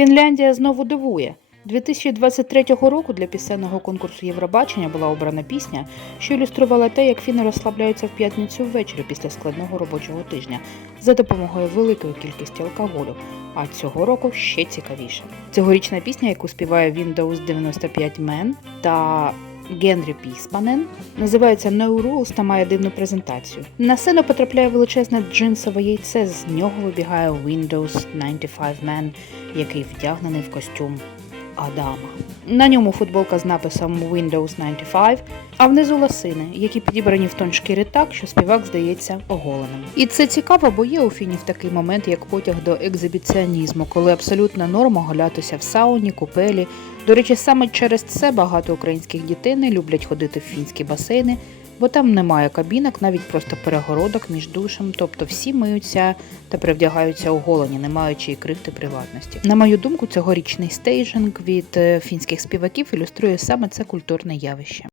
Фінляндія знову дивує. 2023 року для пісенного конкурсу Євробачення була обрана пісня, що ілюструвала те, як фіни розслабляються в п'ятницю ввечері після складного робочого тижня за допомогою великої кількості алкоголю. А цього року ще цікавіше. Цьогорічна пісня, яку співає Windows 95 Men та Генрі Пісманен, називається No Rules та має дивну презентацію. На сцену потрапляє величезне джинсове яйце, з нього вибігає Windows 95 Man, який вдягнений в костюм Адама. На ньому футболка з написом Windows 95, а внизу ласини, які підібрані в тон шкіри так, що співак здається оголеним. І це цікаво, бо є у фінів такий момент, як потяг до екзибіціонізму, коли абсолютна норма гулятися в сауні, купелі. До речі, саме через це багато українських дітей не люблять ходити в фінські басейни, бо там немає кабінок, навіть просто перегородок між душем, тобто всі миються та привдягаються оголені, не маючи і крихти приватності. На мою думку, цьогорічний стейджинг від е, фінських співаків ілюструє саме це культурне явище.